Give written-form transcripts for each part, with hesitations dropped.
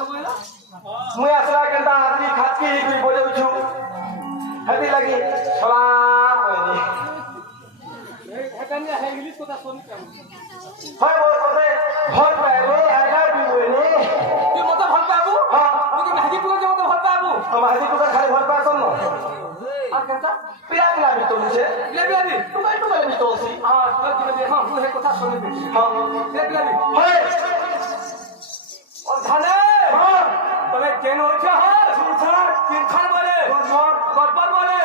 मुई असला केंता आदमी खाती ही बोले छु हदी लगी सलाम होनी हेकन है इंग्लिश को ता सुनी के हाय वो कोते भल पाबो आई लव यू होनी तू मत भल पाबू हां लेकिन हदी को जो मत भल पाबू हम हदी को खाली भल पासन न आ केंता प्रिया ना भी तो छे ले भी तू भी तो सी हां तू दे हां तू है कथा सुनी दे हां ले भी हाय और धने हां तमे केन हो छ सुनछा तीर्थन बोले गदबर बोले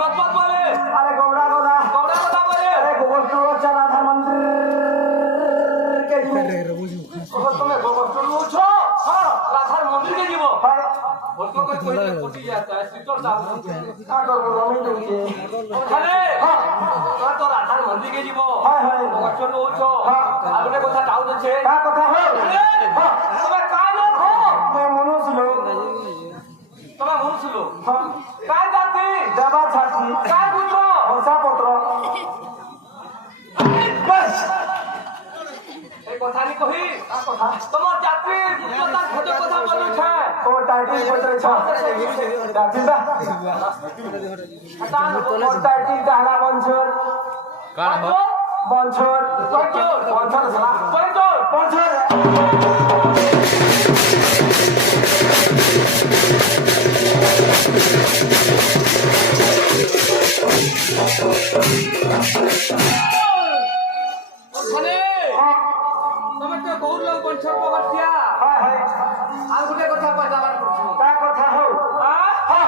गदबर बोले अरे गौड़ा बोले अरे गोवर्धन चनाधार मंदिर के जी तुम्हें गोवर्धन लो छ हां राधार मंदिर के जीवो हाय बोलतो कोई कोई कोटी जाता है सीटर साहब का कर रमी दे धने हां तो राधार मंदिर के जीवो हाय हाय गोवर्धन लो छ हां आगने कथा दाऊ छे का कथा हो हां तुम्हें का लोग हो मैं मनुष्य लोग तुम्हें मनुष्य लोग हां का जाति देवा छाती का गुजरो हंसा पत्र बस ए कथा नहीं कही का कथा তোমার যাত্রী উচ্চতা ভেদ কথা বলু ছে ओ टाइटिल पत्र छ दातिबा ओ टाइटिल दाला बंछर কার हो बंछर বঞ্চর बंछर साला বঞ্চর बंछर ওখানে তুমি তো বহুত লোক বঞ্চর পগঠিয়া हाय हाय আর গুটে কথা পয়দাবার করছো का कथा हो हां हां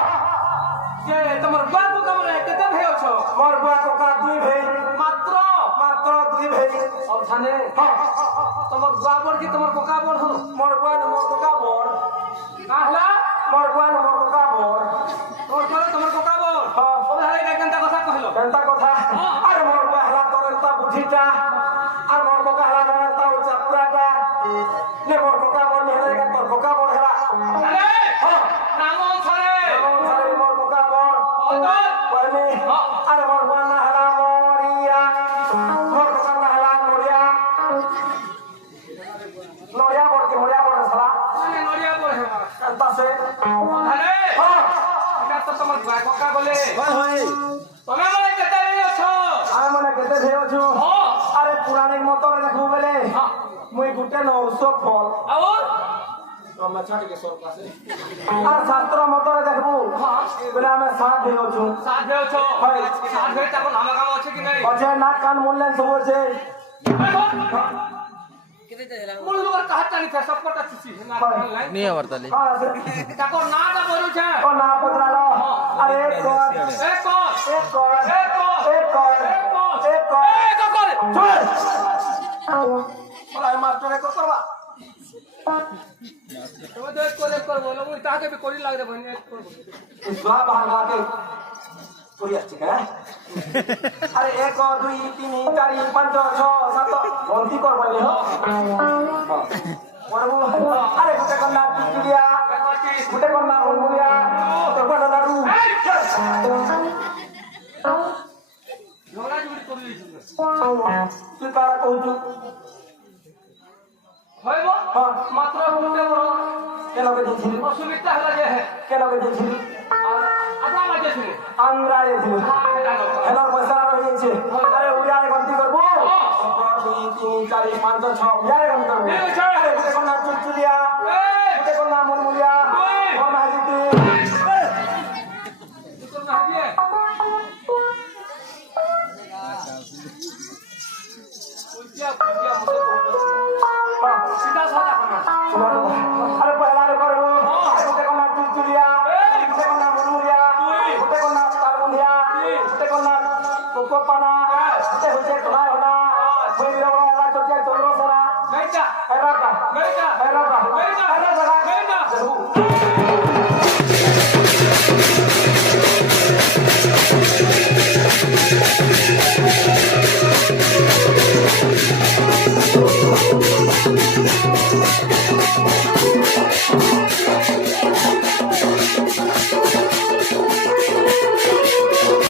যে তোমার বাবু কামরে কেতে ভেয়ছ मोर बुआ को का दुई भई মাত্র दुई भई ওখানে हां তোমার বাবর কি তোমার কোকা বড় হো मोर बुआ न मोर को का बोर কাহলা मोर बुआ न मोर को का बोर তোর করে তোমার কোকা বড় हां ওধারে কেনটা কথা কইলো केनता कथा अरे मोर बुआ हला तोरंता बुझीटा আর मोर को का हला तोरंता उचापुराटा ने मोर को का बोर ने हला तोर को का बोर हला আরে हां নাম ছরে सारे मोर को का बोर ওদর पहले अरे मोर बुआ ना हला मोरिया मोर को का ना हला मोरिया नोरिया बोर साला মানে নড়িয়া বড় হে केनता से আরে हां এটা তো তোমার ভাই কোকা বলে हाय हाय তুমি মানে কেতে ভেয়ছ আমি মনে কেতে ভেও छु হ্যাঁ আরে পুরাণে মতরে দেখু বেলে হ্যাঁ মুই গুটে নৌসব ফল আর আমরা ছাড় के সব কাছে আর শাস্ত্র মতরে দেখবু হ্যাঁ বলে আমি সাথ দেও छु সাথ ভেয়ছ সাথ ভেয় তাকো নাম কাম আছে কি নাই অজয় নাক কান মুললেন সব আছে মূল লোক কাহাটা নি থাকে সবকটা চিছি না নাই नहीं आवर ताली আর আছে তাকো নাটা বলুছে ও না পত্রালো আরে এক কর এ কর এক কর এ কর এক কর এ কর এক কর এ কর চল ওলাই মাস্টার এক করবা তুমি তো এক কর বলো মুই তাকে বি করি লাগরে বনি এক কর ইসবা ভাঙাতে করি আসছে হ্যাঁ আরে 1 2 3 4 5 6 7 গন্তি করবা নি করবো আরে গুটে কন্যা পিটুলিয়া গুটে কন্যা মুলিয়া তোর বড় দাদু ঝগড়া ঝগড়ি করি তুই কারা কହୁଛୁ হইব হ্যাঁ মাত্র গুটে বড় কেন কে দিছিলি অসুবিধা হলা যে কেন কে দিছিলি আজা মাঝে ছিল আন্দ্রা দিছিলি হেলার পয়সা রহিছে আরে উড়িয়ারে গন্তি করবো 1 2 3 4 5 6 উড়িয়ারে গন্তি করবো আরে গুটে কন্যা চুলচুলিয়া গুটে কন্যা মুলমুলিয়া কোন হাজিতে তোর না দিয়ে পুজিয়া মতে सीधा साधा करना अरे पहला रे करबो गुटे कोना चुलचुलिया गुटे कोना मुलमुलिया गुटे कोना तारमुलिया गुटे कोना कोकोपाना गुटे होचे तोला होना कोई रे वाला चोटिया चोरो सरा नहीं क्या एरा का Gaita. Gaita. Gaita. Gaita. Gaita. Gaita.